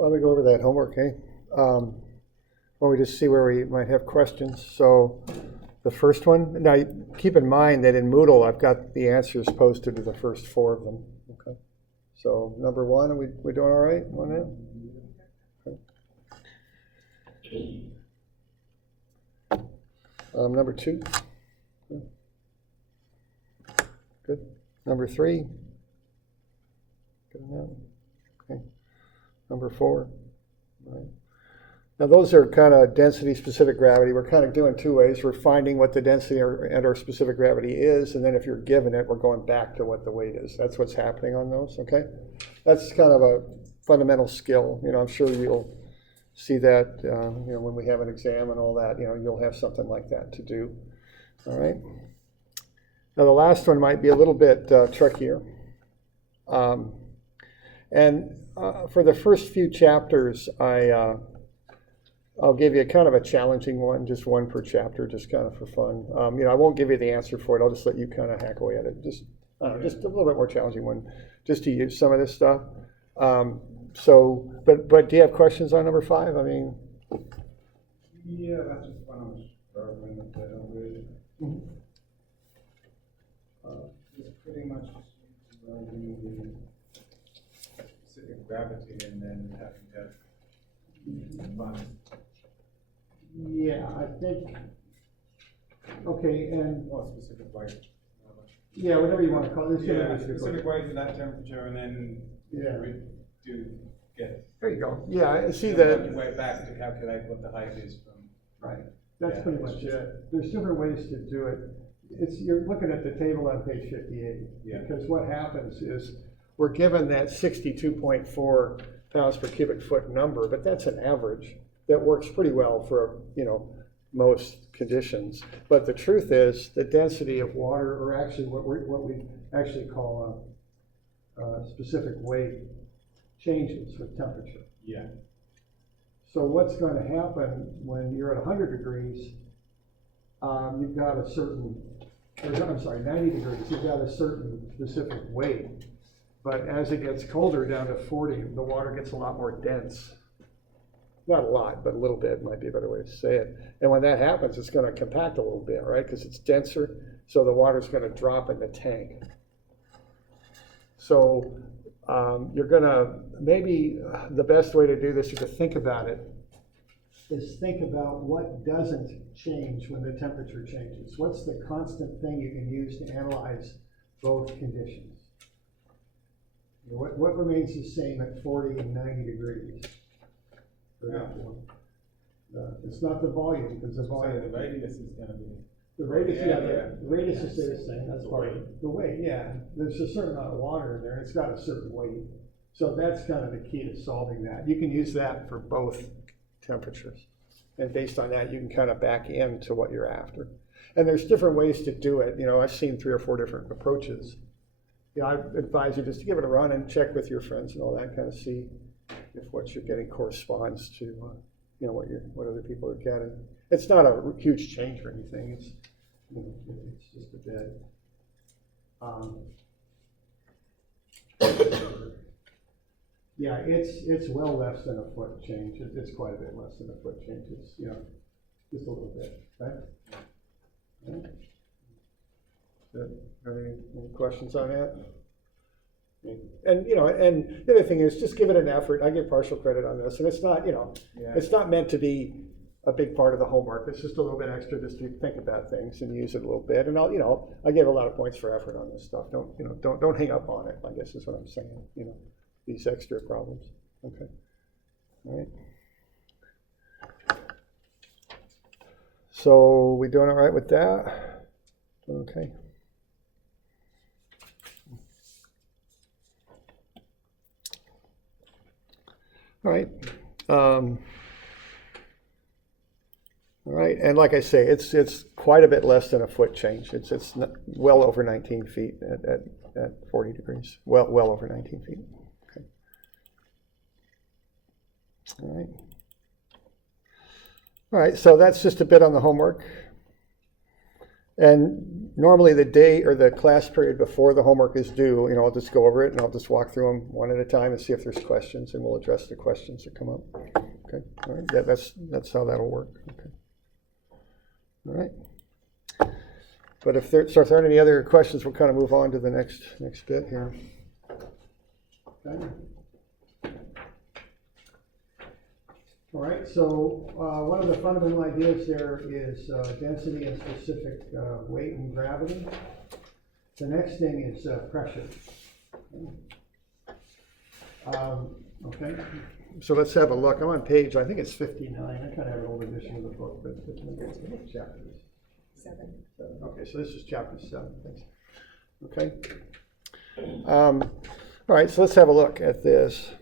Why don't we go over that homework, eh? Why don't we just see where we might have questions? So the first one, now keep in mind that in Moodle I've got the answers posted to the first 4 of them. Okay. So number 1, are we doing all right on that? Okay. Number 2. Good. Number 3. Good enough. Okay. Number 4. All right. Now those are kind of density specific gravity. We're kind of doing 2 ways. We're finding what the density and our specific gravity is, and then if you're given it, we're going back to what the weight is. That's what's happening on those, okay? That's kind of a fundamental skill. I'm sure you'll see that, when we have an exam and all that, you'll have something like that to do, all right? Now the last one might be a little bit trickier. For the first few chapters, I'll give you kind of a challenging one, just one per chapter, just kind of for fun. I won't give you the answer for it. I'll just let you kind of hack away at it. Just a little bit more challenging one, just to use some of this stuff. But do you have questions on number 5? I mean, yeah, that's just one I was struggling with. It's pretty much running the specific gravity and then having to find. Yeah, I think. Okay, and Or specific weight. yeah, whatever you want to call it. Yeah, specific weight to that temperature, and then we do get. There you go. Yeah, I see work that. your way back to calculate what the height is from. Right. That's pretty much it. There's different ways to do it. You're looking at the table on page 58. Yeah. Because what happens is we're given that 62.4 pounds per cubic foot number, but that's an average that works pretty well for most conditions. But the truth is the density of water, or actually what we actually call a specific weight, changes with temperature. Yeah. So what's going to happen when you're at 100 degrees, you've got a certain, 90 degrees, you've got a certain specific weight. But as it gets colder down to 40, the water gets a lot more dense. Not a lot, but a little bit might be a better way to say it. And when that happens, it's going to compact a little bit, right? Because it's denser, so the water's going to drop in the tank. So you're going to, maybe the best way to do this is to think about it, is think about what doesn't change when the temperature changes. What's the constant thing you can use to analyze both conditions? What remains the same at 40 and 90 degrees? It's not the volume, because the volume. So the radius is going to be. The radius, the radius is the same. That's part of the weight. Yeah, there's a certain amount of water in there. It's got a certain weight, so that's kind of the key to solving that. You can use that for both temperatures, and based on that, you can kind of back into what you're after. And there's different ways to do it. I've seen 3 or 4 different approaches. I advise you just to give it a run and check with your friends and all that, kind of see if what you're getting corresponds to what other people are getting. It's not a huge change or anything. It's just a bit. Yeah, it's well less than a foot change. It's quite a bit less than a foot change. It's just a little bit, right? Yeah. Good. Any questions on that? And and the other thing is, just give it an effort. I give partial credit on this, and it's not it's not meant to be a big part of the homework. It's just a little bit extra, just to think about things and use it a little bit. And I give a lot of points for effort on this stuff. Don't hang up on it, I guess is what I'm saying. These extra problems. Okay. All right. So we doing all right with that? Okay. All right. All right, and like I say, it's quite a bit less than a foot change. It's well over 19 feet at 40 degrees. Well over 19 feet. Okay. All right. All right. So that's just a bit on the homework. And normally the day or the class period before the homework is due, I'll just go over it and I'll just walk through them one at a time and see if there's questions, and we'll address the questions that come up. Okay, all right, yeah, that's how that'll work. Okay, all right. But if there aren't any other questions, we'll kind of move on to the next bit here. Okay. All right, so one of the fundamental ideas there is density and specific weight and gravity. The next thing is pressure. Okay, so let's have a look. I'm on page, I think it's 59. I kind of have an old edition of the book, but what chapter is it? 7. Okay, so this is chapter 7. Thanks. Okay. All right, so let's have a look at this.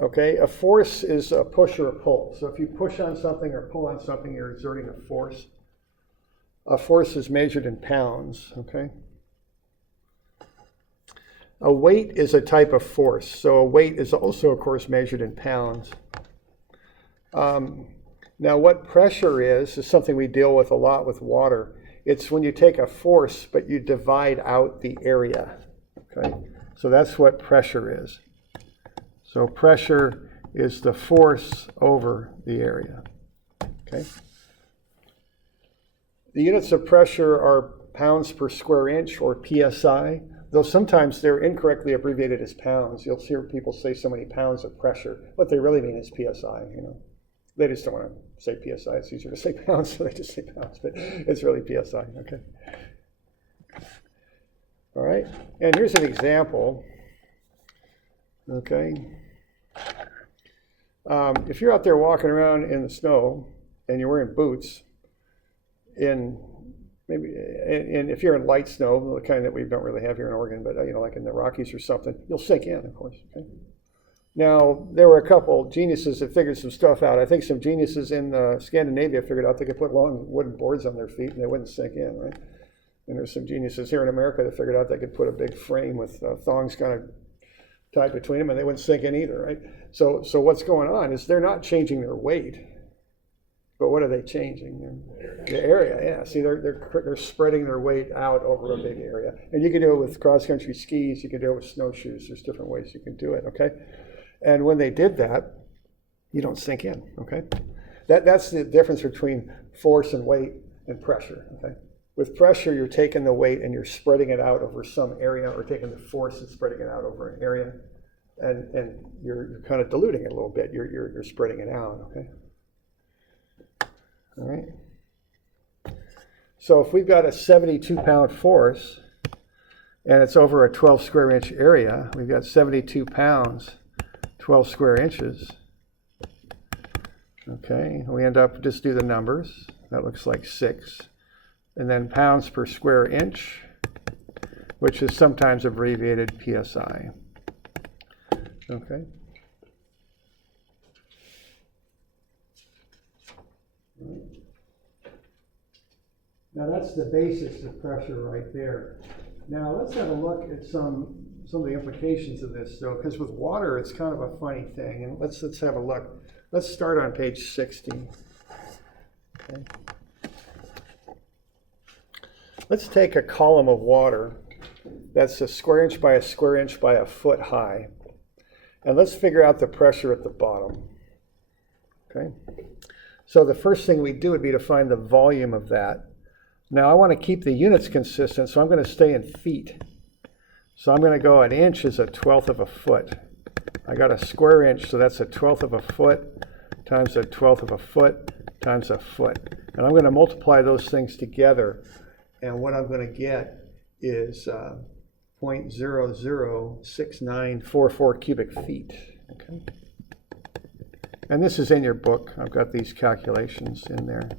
Okay, a force is a push or a pull. So if you push on something or pull on something, you're exerting a force. A force is measured in pounds, okay? A weight is a type of force. So a weight is also, of course, measured in pounds. Now, what pressure is something we deal with a lot with water. It's when you take a force, but you divide out the area, okay? So that's what pressure is. So pressure is the force over the area, okay? The units of pressure are pounds per square inch, or PSI, though sometimes they're incorrectly abbreviated as pounds. You'll hear people say so many pounds of pressure. What they really mean is PSI, They just don't want to say PSI. It's easier to say pounds, so they just say pounds, but it's really PSI, okay? All right, and here's an example, okay? If you're out there walking around in the snow and you're wearing boots, and if you're in light snow, the kind that we don't really have here in Oregon, but like in the Rockies or something, you'll sink in, of course, okay? Now, there were a couple geniuses that figured some stuff out. I think some geniuses in Scandinavia figured out they could put long wooden boards on their feet and they wouldn't sink in, right? And there's some geniuses here in America that figured out they could put a big frame with thongs kind of tied between them and they wouldn't sink in either, right? So what's going on is they're not changing their weight, but what are they changing? The area, yeah. See, they're spreading their weight out over a big area. And you can do it with cross-country skis, you can do it with snowshoes. There's different ways you can do it, okay? And when they did that, you don't sink in, okay? That's the difference between force and weight and pressure, okay? With pressure, you're taking the weight and you're spreading it out over some area, or taking the force and spreading it out over an area, and you're kind of diluting it a little bit. You're spreading it out, okay? All right. So if we've got a 72-pound force, and it's over a 12 square inch area, we've got 72 pounds, 12 square inches. Okay, we end up, just do the numbers. That looks like 6. And then pounds per square inch, which is sometimes abbreviated PSI. Okay. Now that's the basics of pressure right there. Now let's have a look at some of the implications of this, though, because with water it's kind of a funny thing. And let's have a look. Let's start on page 60. Okay. Let's take a column of water that's a square inch by a square inch by a foot high, and let's figure out the pressure at the bottom. Okay. So the first thing we do would be to find the volume of that. Now I want to keep the units consistent, so I'm going to stay in feet. So I'm going to go an inch is a 1/12 of a foot. I got a square inch, so that's a 1/12 of a foot times a 1/12 of a foot times a foot. And I'm going to multiply those things together, and what I'm going to get is 0.006944 cubic feet. Okay. And this is in your book. I've got these calculations in there.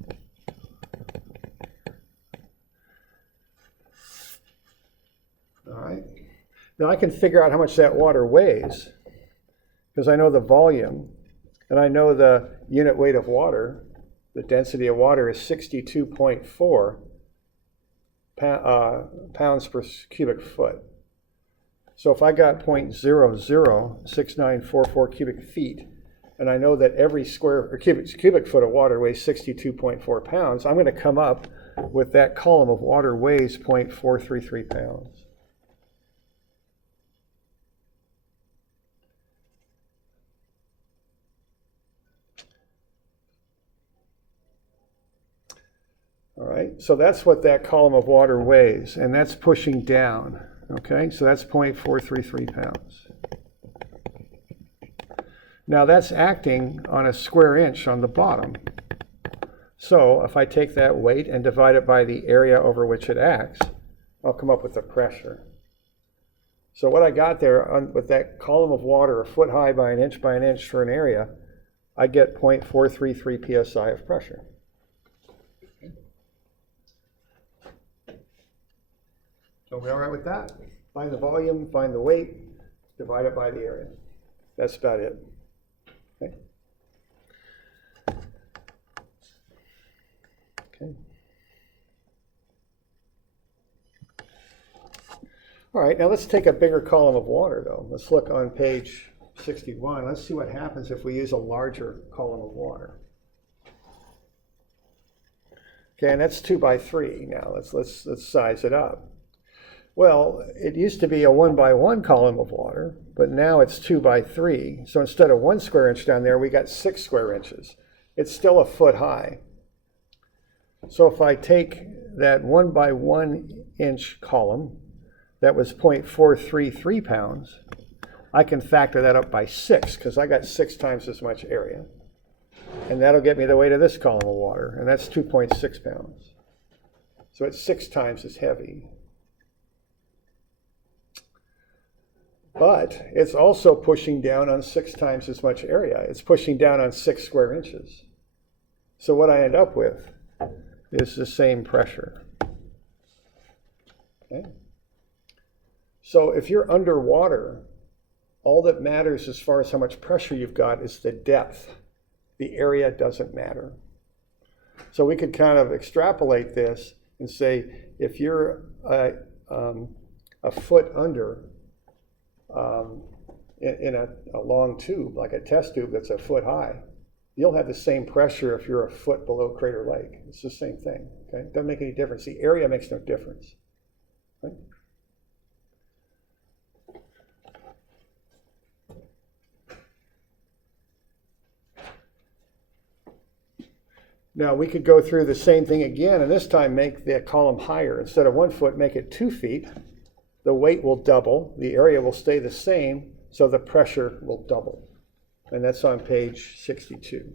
All right. Now I can figure out how much that water weighs because I know the volume and I know the unit weight of water. The density of water is 62.4 pounds per cubic foot. So if I got 0.006944 cubic feet, and I know that every square or cubic foot of water weighs 62.4 pounds, I'm going to come up with that column of water weighs 0.433 pounds. All right, so that's what that column of water weighs, and that's pushing down. Okay, so that's 0.433 pounds. Now that's acting on a square inch on the bottom. So if I take that weight and divide it by the area over which it acts, I'll come up with the pressure. So what I got there with that column of water a foot high by an inch for an area, I get 0.433 psi of pressure. So are we all right with that? Find the volume, find the weight, divide it by the area. That's about it. Okay. Okay. All right, now let's take a bigger column of water, though. Let's look on page 61. Let's see what happens if we use a larger column of water. Okay, and that's 2 by 3 now. Let's size it up. Well, it used to be a 1 by 1 column of water, but now it's 2 by 3. So instead of 1 square inch down there, we got 6 square inches. It's still a foot high. So if I take that 1 by 1 inch column, that was 0.433 pounds, I can factor that up by 6 because I got 6 times as much area. And that'll get me the weight of this column of water, and that's 2.6 pounds. So it's 6 times as heavy. But it's also pushing down on 6 times as much area. It's pushing down on 6 square inches. So what I end up with is the same pressure. Okay? So if you're underwater, all that matters as far as how much pressure you've got is the depth. The area doesn't matter. So we could kind of extrapolate this and say if you're a foot under, in a long tube, like a test tube that's a foot high, you'll have the same pressure if you're a foot below Crater Lake. It's the same thing. Okay? It doesn't make any difference. The area makes no difference. Right? Now we could go through the same thing again, and this time make the column higher. Instead of 1 foot, make it 2 feet. The weight will double, the area will stay the same, so the pressure will double. And that's on page 62.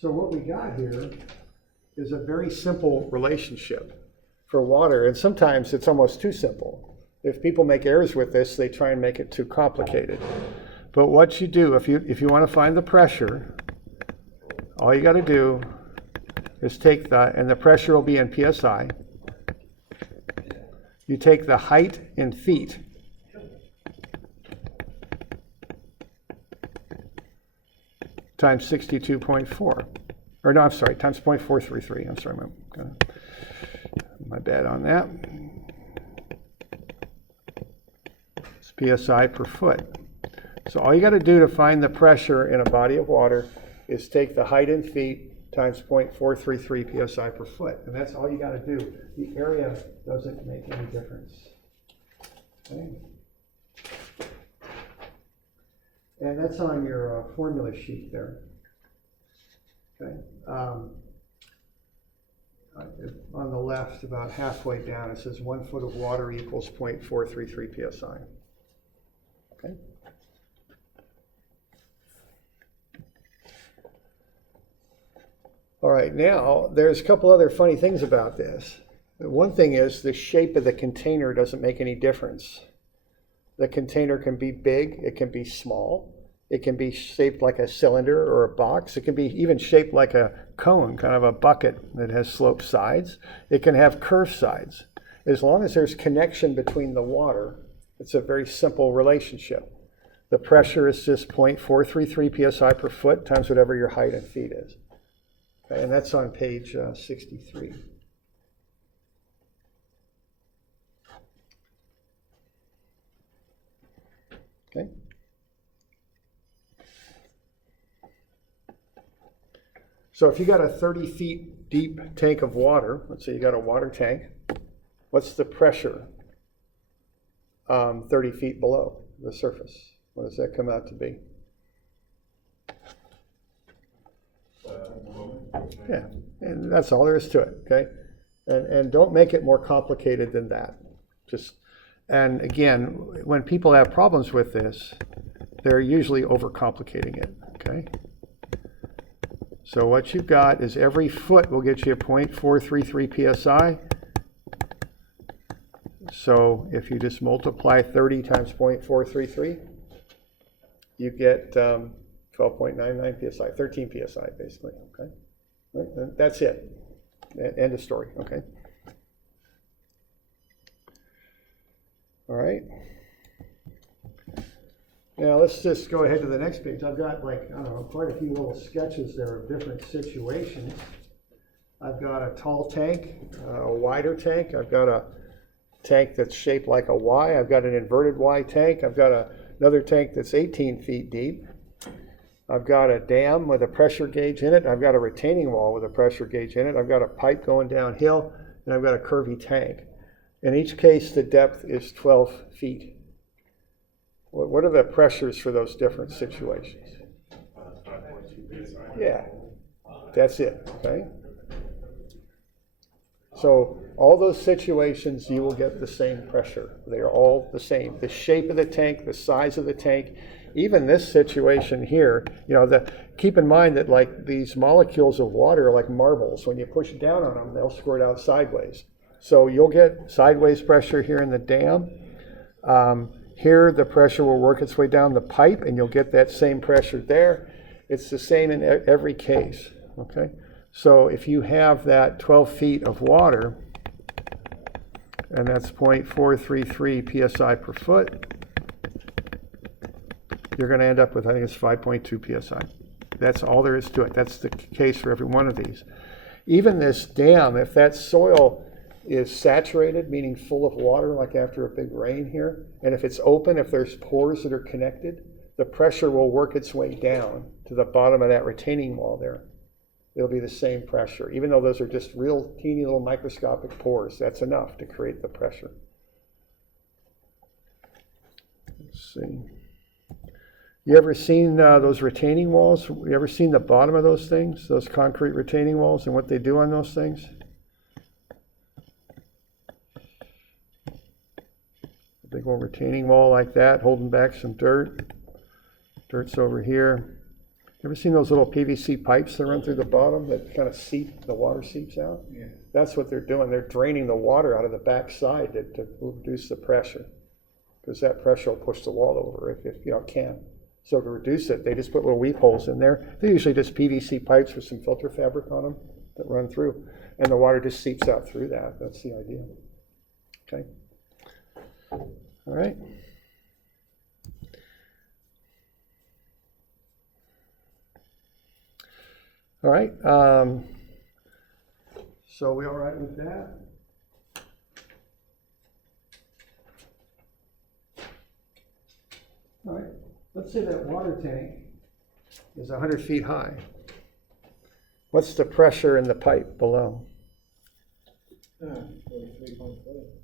So what we got here is a very simple relationship for water, and sometimes it's almost too simple. If people make errors with this, they try and make it too complicated. But what you do, if you want to find the pressure, all you got to do is take and the pressure will be in PSI. You take the height in feet. Times 62.4. Or no, I'm sorry, times 0.433. I'm sorry, my bad on that. It's PSI per foot. So all you got to do to find the pressure in a body of water is take the height in feet times 0.433 psi per foot. And that's all you got to do. The area doesn't make any difference. Okay. And that's on your formula sheet there. Okay. On the left, about halfway down, it says 1 foot of water equals 0.433 psi. Okay. All right, now there's a couple other funny things about this. One thing is the shape of the container doesn't make any difference. The container can be big, it can be small, it can be shaped like a cylinder or a box, it can be even shaped like a cone, kind of a bucket that has sloped sides. It can have curved sides. As long as there's connection between the water, it's a very simple relationship. The pressure is just 0.433 psi per foot times whatever your height in feet is. Okay, and that's on page 63. Okay? So if you got a 30 feet deep tank of water, let's say you got a water tank, what's the pressure 30 feet below the surface? What does that come out to be? Yeah, and that's all there is to it, okay? And don't make it more complicated than that. And again, when people have problems with this, they're usually overcomplicating it, okay? So what you've got is every foot will get you a 0.433 psi. So if you just multiply 30 times 0.433, you get 12.99 psi, 13 psi basically, okay? Right? And that's it. End of story, okay? All right. Now let's just go ahead to the next page. I've got quite a few little sketches there of different situations. I've got a tall tank, a wider tank. I've got a tank that's shaped like a Y. I've got an inverted Y tank. I've got another tank that's 18 feet deep. I've got a dam with a pressure gauge in it. I've got a retaining wall with a pressure gauge in it. I've got a pipe going downhill, and I've got a curvy tank. In each case, the depth is 12 feet. What are the pressures for those different situations? Yeah, that's it, okay? So all those situations, you will get the same pressure. They are all the same. The shape of the tank, the size of the tank, even this situation here, keep in mind that like these molecules of water are like marbles. When you push down on them, they'll squirt out sideways. So you'll get sideways pressure here in the dam. Here, the pressure will work its way down the pipe, and you'll get that same pressure there. It's the same in every case, okay? So if you have that 12 feet of water, and that's 0.433 psi per foot, you're going to end up with, I think it's 5.2 psi. That's all there is to it. That's the case for every one of these. Even this dam, if that soil is saturated, meaning full of water, like after a big rain here, and if it's open, if there's pores that are connected, the pressure will work its way down to the bottom of that retaining wall there. It'll be the same pressure. Even though those are just real teeny little microscopic pores, that's enough to create the pressure. Let's see. You ever seen those retaining walls? You ever seen the bottom of those things, those concrete retaining walls, and what they do on those things? Big old retaining wall like that, holding back some dirt. Dirt's over here. You ever seen those little PVC pipes that run through the bottom that kind of seep, the water seeps out? Yeah. That's what they're doing. They're draining the water out of the back side to reduce the pressure, because that pressure will push the wall over if it can. So to reduce it, they just put little weep holes in there. They're usually just PVC pipes with some filter fabric on them that run through, and the water just seeps out through that. That's the idea. Okay. All right. All right. So we all right with that? All right. Let's say that water tank is 100 feet high. What's the pressure in the pipe below? 43.4.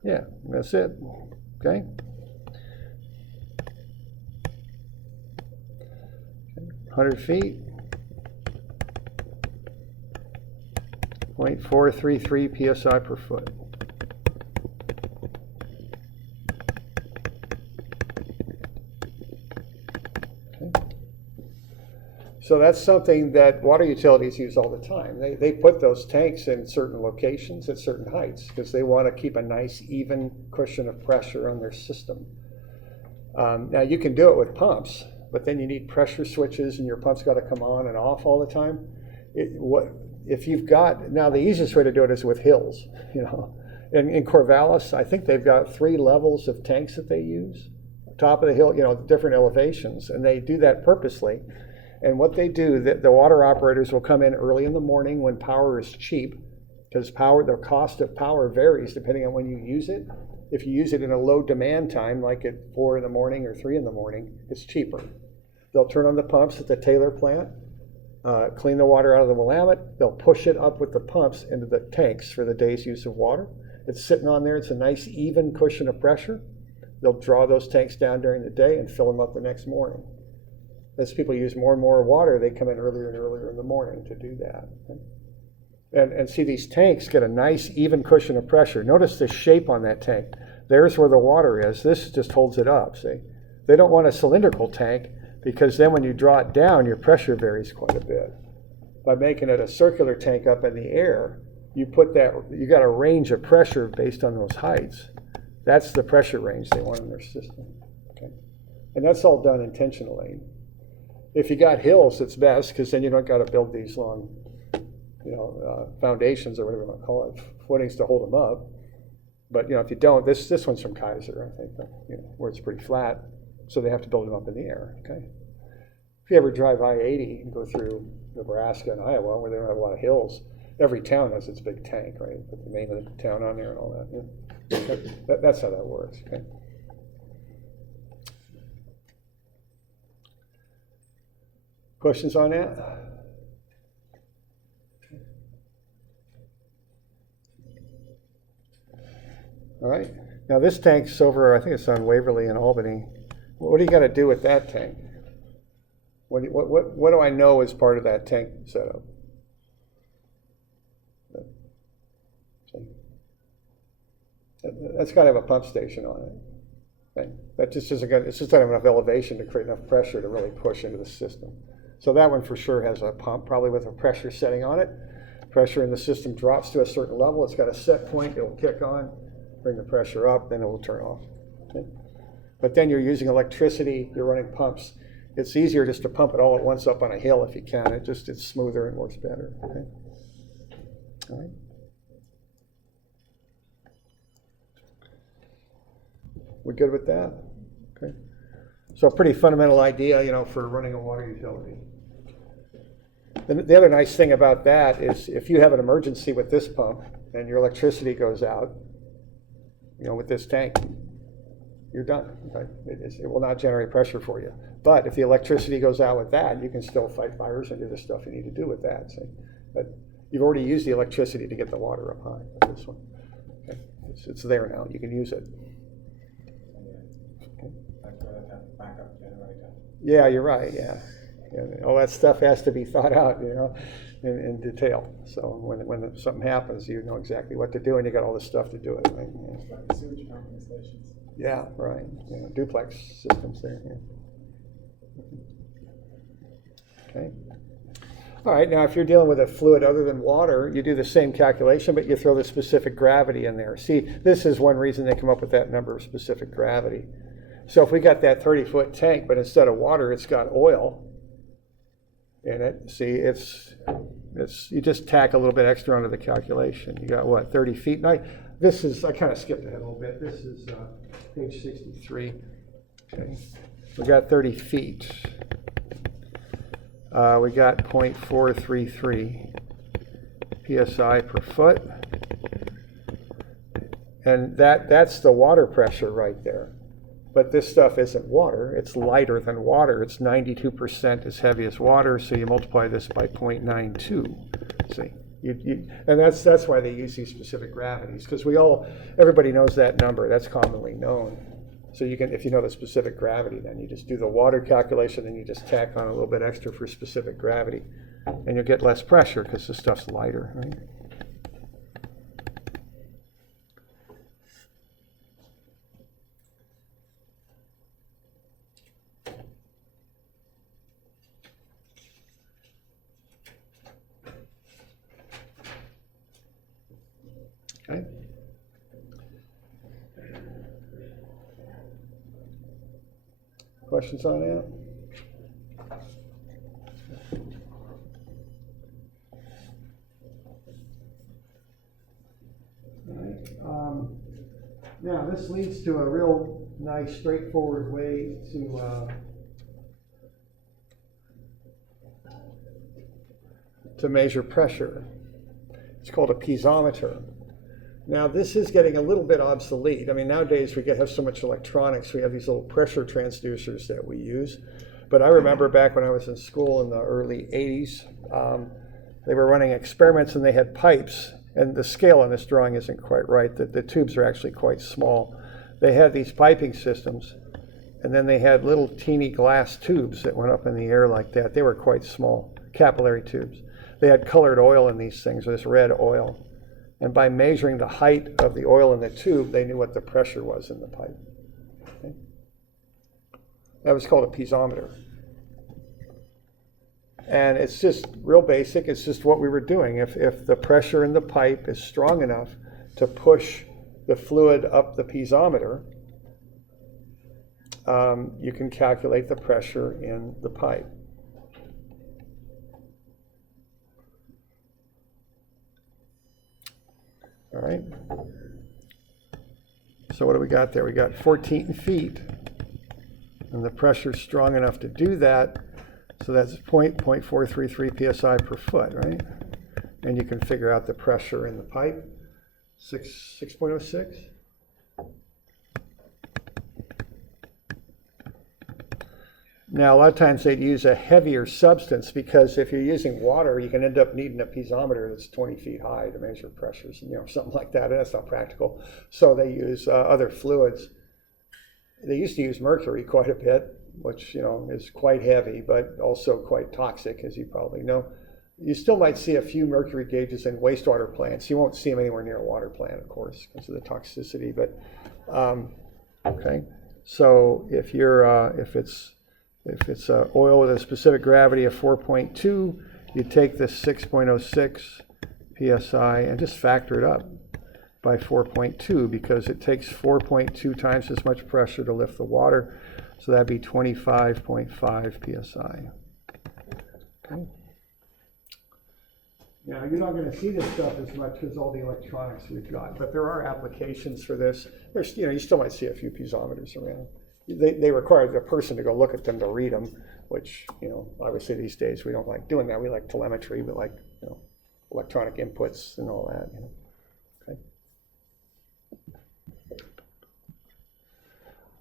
Yeah, that's it. Okay. 100 feet. 0.433 psi per foot. So that's something that water utilities use all the time. They put those tanks in certain locations at certain heights because they want to keep a nice even cushion of pressure on their system. Now you can do it with pumps, but then you need pressure switches and your pump's got to come on and off all the time. If you've got, now the easiest way to do it is with hills, you know. In Corvallis, I think they've got 3 levels of tanks that they use. Top of the hill, you know, different elevations, and they do that purposely. And what they do, the water operators will come in early in the morning when power is cheap, because the cost of power varies depending on when you use it. if you use it in a low demand time, like at 4 in the morning or 3 in the morning, it's cheaper. They'll turn on the pumps at the Taylor plant, clean the water out of the Willamette. They'll push it up with the pumps into the tanks for the day's use of water. It's sitting on there. It's a nice even cushion of pressure. They'll draw those tanks down during the day and fill them up the next morning. As people use more and more water, they come in earlier and earlier in the morning to do that. And see, these tanks get a nice even cushion of pressure. Notice the shape on that tank. There's where the water is. This just holds it up, see? They don't want a cylindrical tank because then when you draw it down, your pressure varies quite a bit. By making it a circular tank up in the air, you got a range of pressure based on those heights. That's the pressure range they want in their system. Okay? And that's all done intentionally. If you got hills, it's best because then you don't got to build these long, foundations or whatever you want to call it, footings to hold them up. But if you don't, this one's from Kaiser, I think, where it's pretty flat, so they have to build them up in the air. Okay. If you ever drive I-80 and go through Nebraska and Iowa, where they don't have a lot of hills, every town has its big tank, right? Put the name of the town on there and all that. Yeah. That's how that works. Okay. Questions on that? All right. Now this tank's over, I think it's on Waverly in Albany. What do you got to do with that tank? What do I know as part of that tank setup? That's got to have a pump station on it. Right? That just isn't good. It's just not enough elevation to create enough pressure to really push into the system. So that one for sure has a pump, probably with a pressure setting on it. Pressure in the system drops to a certain level. It's got a set point. It'll kick on, bring the pressure up, then it will turn off. Okay? But then you're using electricity. You're running pumps. It's easier just to pump it all at once up on a hill if you can. It's smoother and works better. Okay? All right. We good with that? Okay. So a pretty fundamental idea, for running a water utility. The other nice thing about that is if you have an emergency with this pump and your electricity goes out, with this tank, you're done. Okay? It will not generate pressure for you. But if the electricity goes out with that, you can still fight fires and do the stuff you need to do with that. See? But you've already used the electricity to get the water up high with this one. Okay? It's there now. You can use it. Backup generator. Yeah, you're right. Yeah. All that stuff has to be thought out, in detail. So when something happens, you know exactly what to do, and you got all this stuff to do it. Right? Yeah. It's like the sewage pumping stations. Yeah, right. Duplex systems there. Yeah. Okay. All right. Now, if you're dealing with a fluid other than water, you do the same calculation, but you throw the specific gravity in there. See, this is one reason they come up with that number of specific gravity. So if we got that 30-foot tank, but instead of water, it's got oil in it. See, it's you just tack a little bit extra onto the calculation. You got what, 30 feet? Now, I kind of skipped ahead a little bit. This is page 63. Okay, we got 30 feet. We got 0.433 psi per foot, and that's the water pressure right there. But this stuff isn't water. It's lighter than water. It's 92% as heavy as water, so you multiply this by 0.92. See, and that's why they use these specific gravities, because everybody knows that number. That's commonly known. So you can, if you know the specific gravity, then you just do the water calculation, and you just tack on a little bit extra for specific gravity, and you'll get less pressure because the stuff's lighter, right? Okay. Questions on that? All right. Now this leads to a real nice, straightforward way to measure pressure. It's called a piezometer. Now, this is getting a little bit obsolete. I mean, nowadays we have so much electronics. We have these little pressure transducers that we use. But I remember back when I was in school in the early 80s, they were running experiments and they had pipes. And the scale on this drawing isn't quite right. The tubes are actually quite small. They had these piping systems, and then they had little teeny glass tubes that went up in the air like that. They were quite small, capillary tubes. They had colored oil in these things, this red oil. And by measuring the height of the oil in the tube, they knew what the pressure was in the pipe. Okay? That was called a piezometer. And it's just real basic. It's just what we were doing. If the pressure in the pipe is strong enough to push the fluid up the piezometer, you can calculate the pressure in the pipe. All right. So what do we got there? We got 14 feet, and the pressure is strong enough to do that. So that's 0.433 psi per foot, right? And you can figure out the pressure in the pipe, 6.06. Now, a lot of times they'd use a heavier substance because if you're using water, you can end up needing a piezometer that's 20 feet high to measure pressures, something like that. That's not practical. So they use other fluids. They used to use mercury quite a bit, which is quite heavy, but also quite toxic, as you probably know. You still might see a few mercury gauges in wastewater plants. You won't see them anywhere near a water plant, of course, because of the toxicity. But okay, so if it's oil with a specific gravity of 4.2, you take the 6.06 psi and just factor it up by 4.2 because it takes 4.2 times as much pressure to lift the water. So that'd be 25.5 psi. Okay. Now, you're not going to see this stuff as much because all the electronics we've got, but there are applications for this. There's, you still might see a few piezometers around. They require the person to go look at them to read them, which, obviously these days we don't like doing that. We like telemetry, we like, electronic inputs and all that, Okay.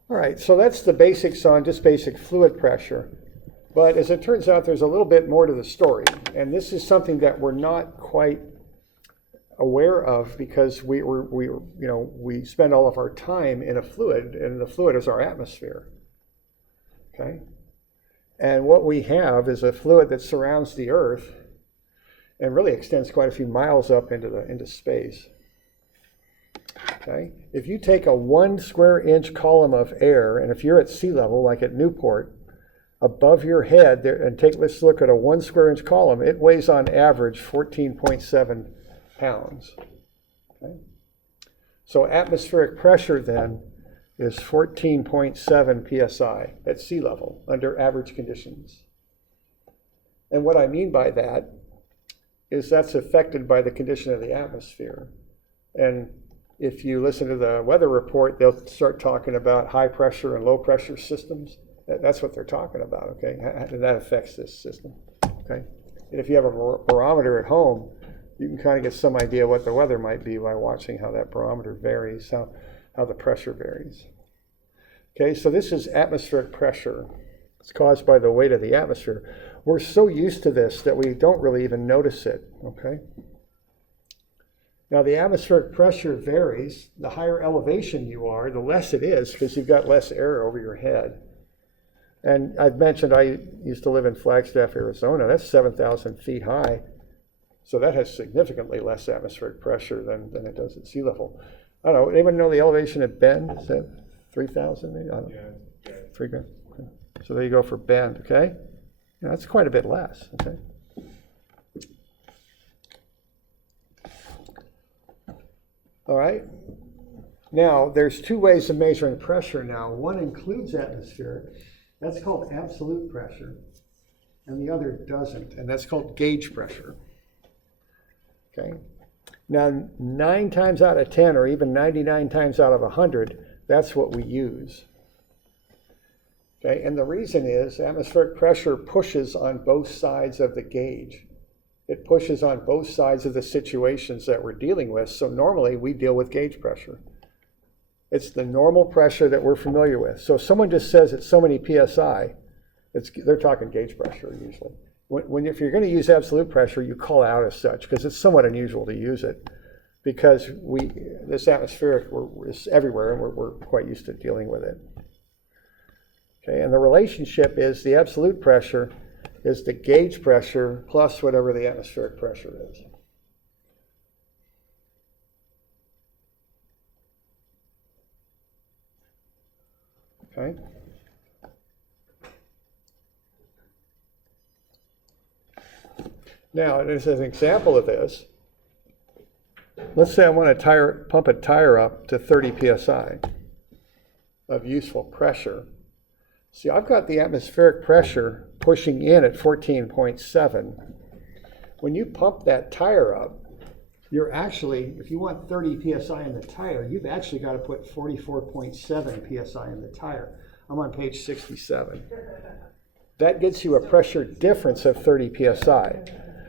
All right, so that's the basics on just basic fluid pressure. But as it turns out, there's a little bit more to the story. And this is something that we're not quite aware of because we spend all of our time in a fluid, and the fluid is our atmosphere. Okay? And what we have is a fluid that surrounds the Earth and really extends quite a few miles up into space. Okay? If you take a 1 square inch column of air, and if you're at sea level, like at Newport, above your head, there, and let's look at a 1 square inch column, it weighs on average 14.7 pounds. Okay? So atmospheric pressure then is 14.7 psi at sea level under average conditions. And what I mean by that is that's affected by the condition of the atmosphere. And if you listen to the weather report, they'll start talking about high pressure and low pressure systems. That's what they're talking about, okay? And that affects this system, okay? And if you have a barometer at home, you can kind of get some idea what the weather might be by watching how that barometer varies, how the pressure varies. Okay, so this is atmospheric pressure. It's caused by the weight of the atmosphere. We're so used to this that we don't really even notice it, okay? Now, the atmospheric pressure varies. The higher elevation you are, the less it is because you've got less air over your head. And I've mentioned I used to live in Flagstaff, Arizona. That's 7,000 feet high. So that has significantly less atmospheric pressure than it does at sea level. I don't know, anyone know the elevation at Bend? Is that 3,000 maybe? I don't know. Yeah. 3 grand. Okay. So there you go for Bend, okay? That's quite a bit less, okay? All right. Now, there's 2 ways of measuring pressure now. One includes atmospheric. That's called absolute pressure. And the other doesn't. And that's called gauge pressure. Okay. Now, 9 times out of 10, or even 99 times out of 100, that's what we use. Okay. And the reason is atmospheric pressure pushes on both sides of the gauge. It pushes on both sides of the situations that we're dealing with. So normally we deal with gauge pressure. It's the normal pressure that we're familiar with. So if someone just says it's so many PSI, they're talking gauge pressure usually. If you're going to use absolute pressure, you call it out as such because it's somewhat unusual to use it because this atmospheric is everywhere and we're quite used to dealing with it. Okay, and the relationship is the absolute pressure is the gauge pressure plus whatever the atmospheric pressure is. Okay. Now, as an example of this, let's say I want to pump a tire up to 30 psi of useful pressure. See, I've got the atmospheric pressure pushing in at 14.7. When you pump that tire up, you're actually, if you want 30 psi in the tire, you've actually got to put 44.7 psi in the tire. I'm on page 67. That gets you a pressure difference of 30 psi,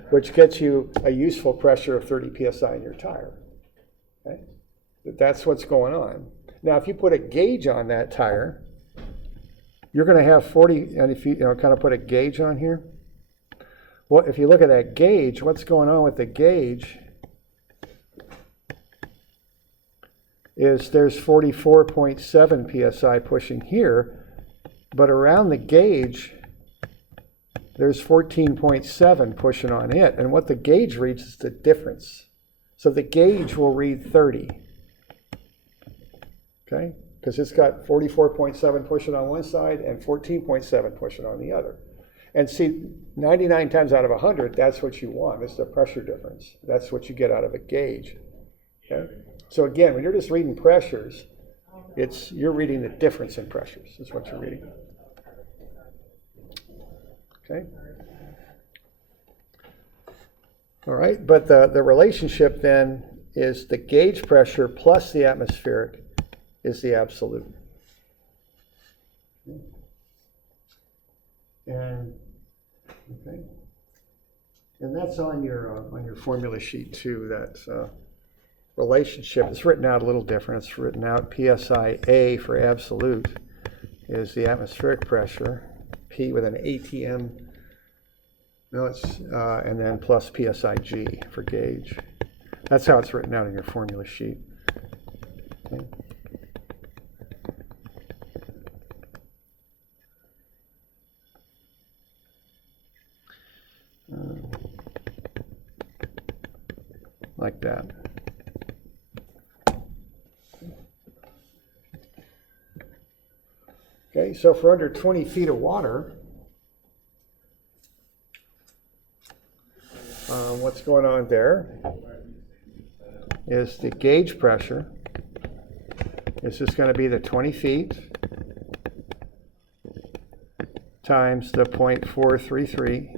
which gets you a useful pressure of 30 psi in your tire. Okay? That's what's going on. Now, if you put a gauge on that tire, you're going to have 40, and if you kind of put a gauge on here, well, if you look at that gauge, what's going on with the gauge is there's 44.7 psi pushing here, but around the gauge, there's 14.7 pushing on it, and what the gauge reads is the difference. So the gauge will read 30, okay? Because it's got 44.7 pushing on one side and 14.7 pushing on the other. And see, 99 times out of 100, that's what you want. It's the pressure difference. That's what you get out of a gauge. Okay? So again, when you're just reading pressures, you're reading the difference in pressures. Is what you're reading. Okay? All right, but the relationship then is the gauge pressure plus the atmospheric is the absolute. And okay, and that's on your formula sheet too. That relationship is written out a little different. It's written out PSI-A for absolute is the atmospheric pressure, P with an ATM. No, it's and then plus PSI-G for gauge. That's how it's written out in your formula sheet. Okay. Like that. Okay, so for under 20 feet of water, what's going on there is the gauge pressure. This is going to be the 20 feet times the 0.433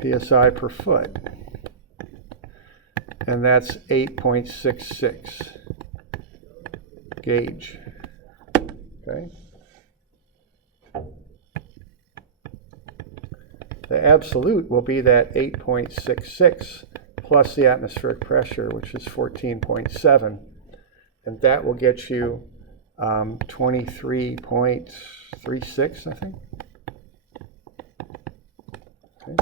psi per foot. And that's 8.66 gauge. Okay. The absolute will be that 8.66 plus the atmospheric pressure, which is 14.7, and that will get you 23.36, I think. Okay.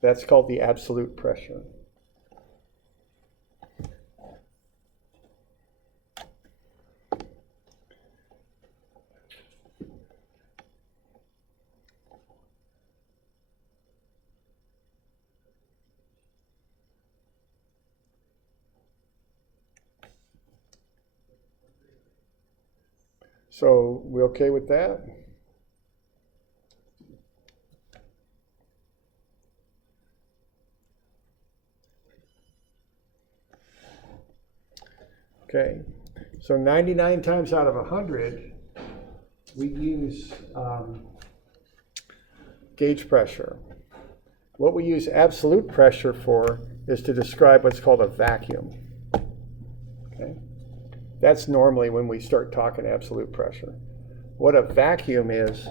That's called the absolute pressure. So we okay with that? Okay, so 99 times out of 100, we use gauge pressure. What we use absolute pressure for is to describe what's called a vacuum. Okay? That's normally when we start talking absolute pressure. What a vacuum is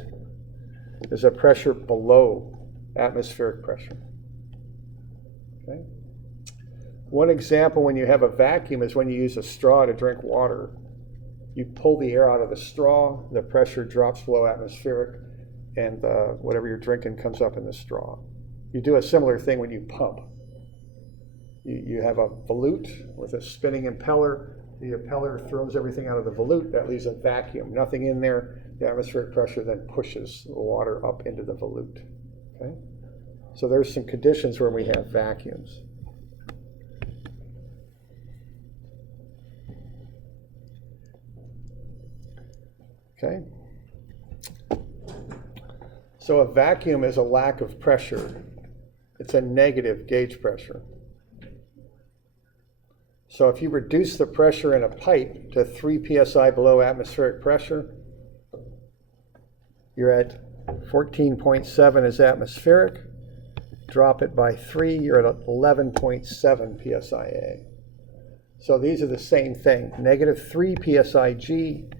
a pressure below atmospheric pressure. Okay. One example when you have a vacuum is when you use a straw to drink water. You pull the air out of the straw, the pressure drops below atmospheric, and whatever you're drinking comes up in the straw. You do a similar thing when you pump. You have a volute with a spinning impeller. The impeller throws everything out of the volute. That leaves a vacuum, nothing in there. The atmospheric pressure then pushes the water up into the volute. Okay? So there's some conditions where we have vacuums. Okay? So a vacuum is a lack of pressure. It's a negative gauge pressure. So if you reduce the pressure in a pipe to 3 psi below atmospheric pressure, you're at 14.7 is atmospheric. Drop it by 3, you're at 11.7 psia. So these are the same thing. Negative 3 psig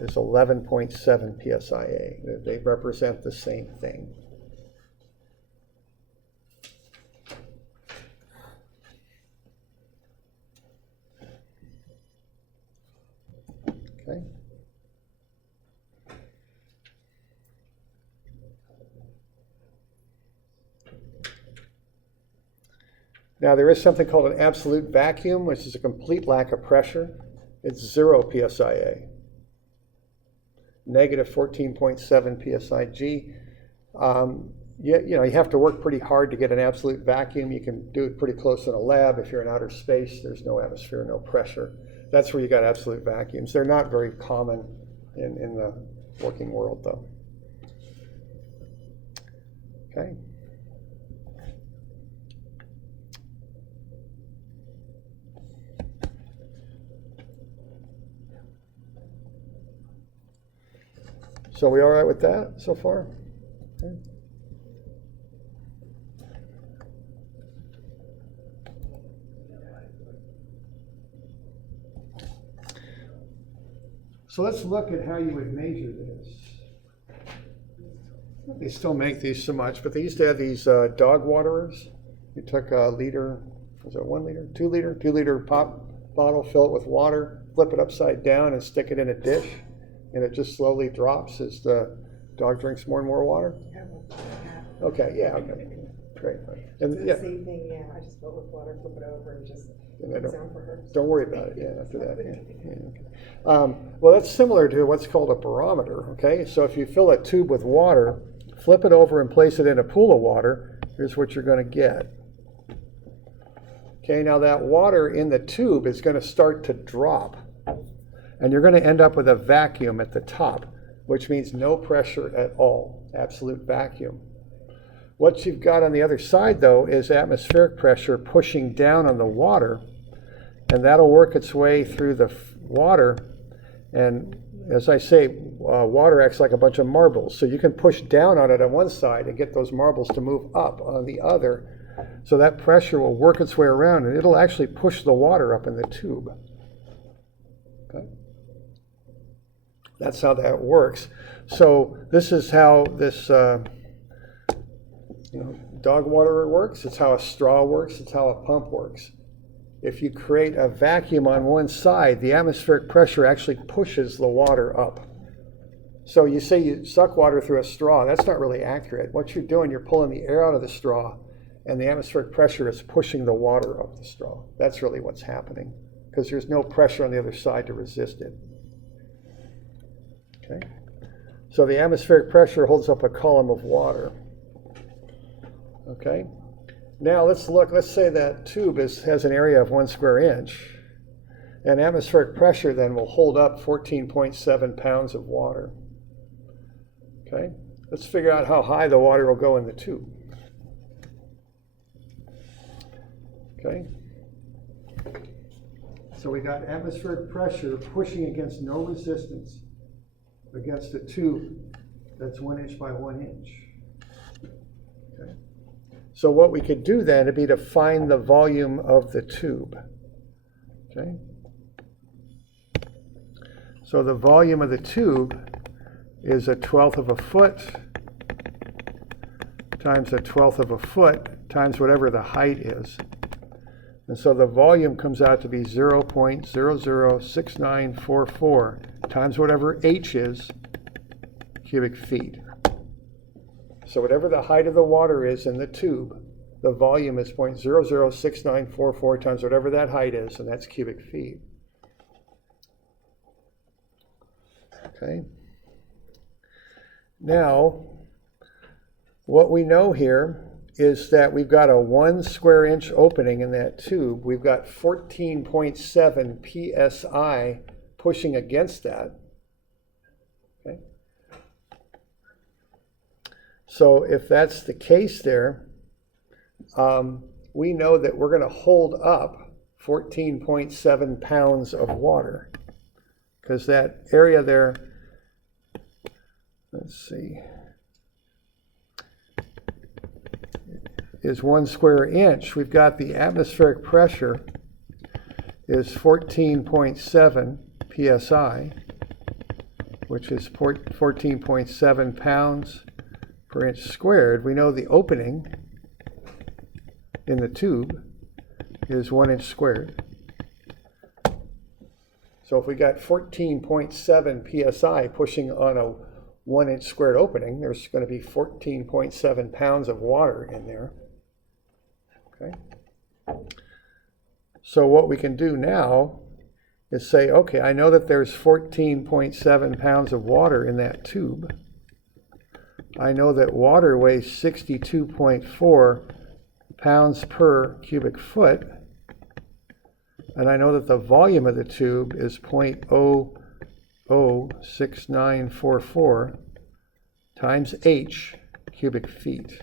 is 11.7 psia. They represent the same thing. Okay. Now there is something called an absolute vacuum, which is a complete lack of pressure. It's 0 psia. Negative 14.7 psig. You have to work pretty hard to get an absolute vacuum. You can do it pretty close in a lab. If you're in outer space, there's no atmosphere, no pressure. That's where you got absolute vacuums. They're not very common in the working world, though. Okay. So we all right with that so far? Okay. So let's look at how you would measure this. They still make these so much, but they used to have these dog waterers. You took a liter, was it 1 liter, 2 liter? 2 liter pop bottle, fill it with water, flip it upside down and stick it in a dish, and it just slowly drops as the dog drinks more and more water? Okay, yeah, okay. Great. And It's the same thing, yeah. I just fill it with water, flip it over, and just sound for her. Don't worry about it, yeah, after that. Yeah, okay. Well, that's similar to what's called a barometer, okay? So if you fill a tube with water, flip it over and place it in a pool of water, here's what you're going to get. Okay, now that water in the tube is going to start to drop, and you're going to end up with a vacuum at the top, which means no pressure at all, absolute vacuum. What you've got on the other side, though, is atmospheric pressure pushing down on the water, and that'll work its way through the water. And as I say, water acts like a bunch of marbles. So you can push down on it on one side and get those marbles to move up on the other. So that pressure will work its way around, and it'll actually push the water up in the tube. Okay? That's how that works. So this is how this dog waterer works. It's how a straw works. It's how a pump works. If you create a vacuum on one side, the atmospheric pressure actually pushes the water up. So you say you suck water through a straw. That's not really accurate. What you're doing, you're pulling the air out of the straw, and the atmospheric pressure is pushing the water up the straw. That's really what's happening, because there's no pressure on the other side to resist it. Okay? So the atmospheric pressure holds up a column of water. Okay? Now let's look, let's say that tube has an area of 1 square inch, and atmospheric pressure then will hold up 14.7 pounds of water. Okay? Let's figure out how high the water will go in the tube. Okay? So we got atmospheric pressure pushing against no resistance against a tube that's 1 inch by 1 inch. Okay? So what we could do then would be to find the volume of the tube. Okay? So the volume of the tube is 1/12 of a foot times 1/12 of a foot times whatever the height is. And so the volume comes out to be 0.006944 times whatever h is, cubic feet. So whatever the height of the water is in the tube, the volume is 0.006944 times whatever that height is, and that's cubic feet. Okay. Now, what we know here is that we've got a 1 square inch opening in that tube. We've got 14.7 psi pushing against that. Okay. So if that's the case there, we know that we're going to hold up 14.7 pounds of water, because that area there, let's see, is 1 square inch. We've got the atmospheric pressure is 14.7 psi, which is 14.7 pounds per inch squared. We know the opening in the tube is 1 inch squared. So if we got 14.7 psi pushing on a 1 inch squared opening, there's going to be 14.7 pounds of water in there. Okay. So what we can do now is say, okay, I know that there's 14.7 pounds of water in that tube. I know that water weighs 62.4 pounds per cubic foot. And I know that the volume of the tube is 0.006944 times h cubic feet.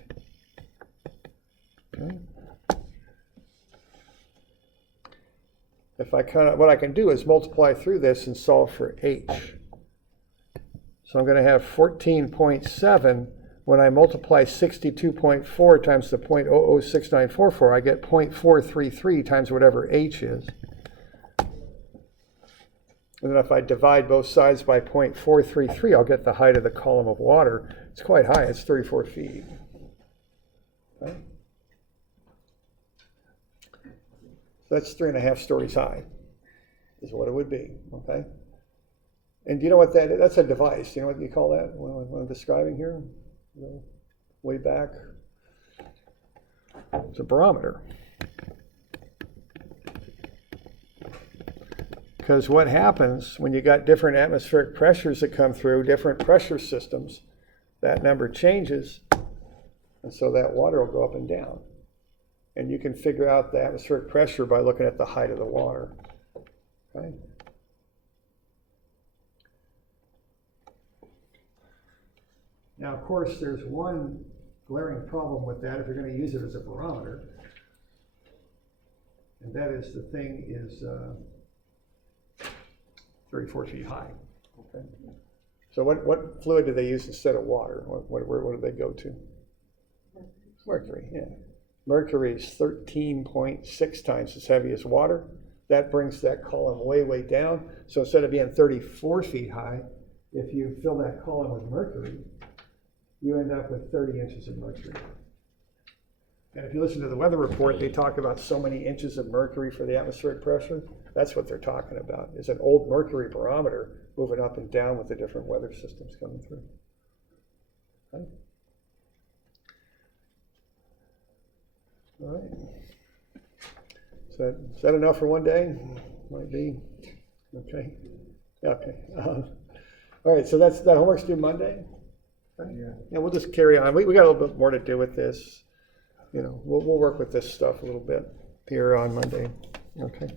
Okay. If I what I can do is multiply through this and solve for h. So I'm going to have 14.7. When I multiply 62.4 times the 0.006944, I get 0.433 times whatever h is. And then if I divide both sides by 0.433, I'll get the height of the column of water. It's quite high. It's 34 feet. Okay. That's 3.5 stories high, is what it would be. Okay. And do you know what that is? That's a device. Do you know what you call that? What I'm describing here? Way back. It's a barometer. Because what happens when you got different atmospheric pressures that come through, different pressure systems, that number changes, and so that water will go up and down. And you can figure out the atmospheric pressure by looking at the height of the water. Okay? Now, of course, there's one glaring problem with that if you're going to use it as a barometer, and that is the thing is 34 feet high. Okay. So what fluid do they use instead of water? What do they go to? Mercury, yeah. Mercury is 13.6 times as heavy as water. That brings that column way, way down. So instead of being 34 feet high, if you fill that column with mercury, you end up with 30 inches of mercury. And if you listen to the weather report, they talk about so many inches of mercury for the atmospheric pressure. That's what they're talking about, is an old mercury barometer moving up and down with the different weather systems coming through. Okay. All right. Is that enough for one day? Might be. Okay. Okay. All right, so that homework's due Monday? Okay. Yeah, we'll just carry on. We got a little bit more to do with this. You know, we'll work with this stuff a little bit here on Monday. Okay.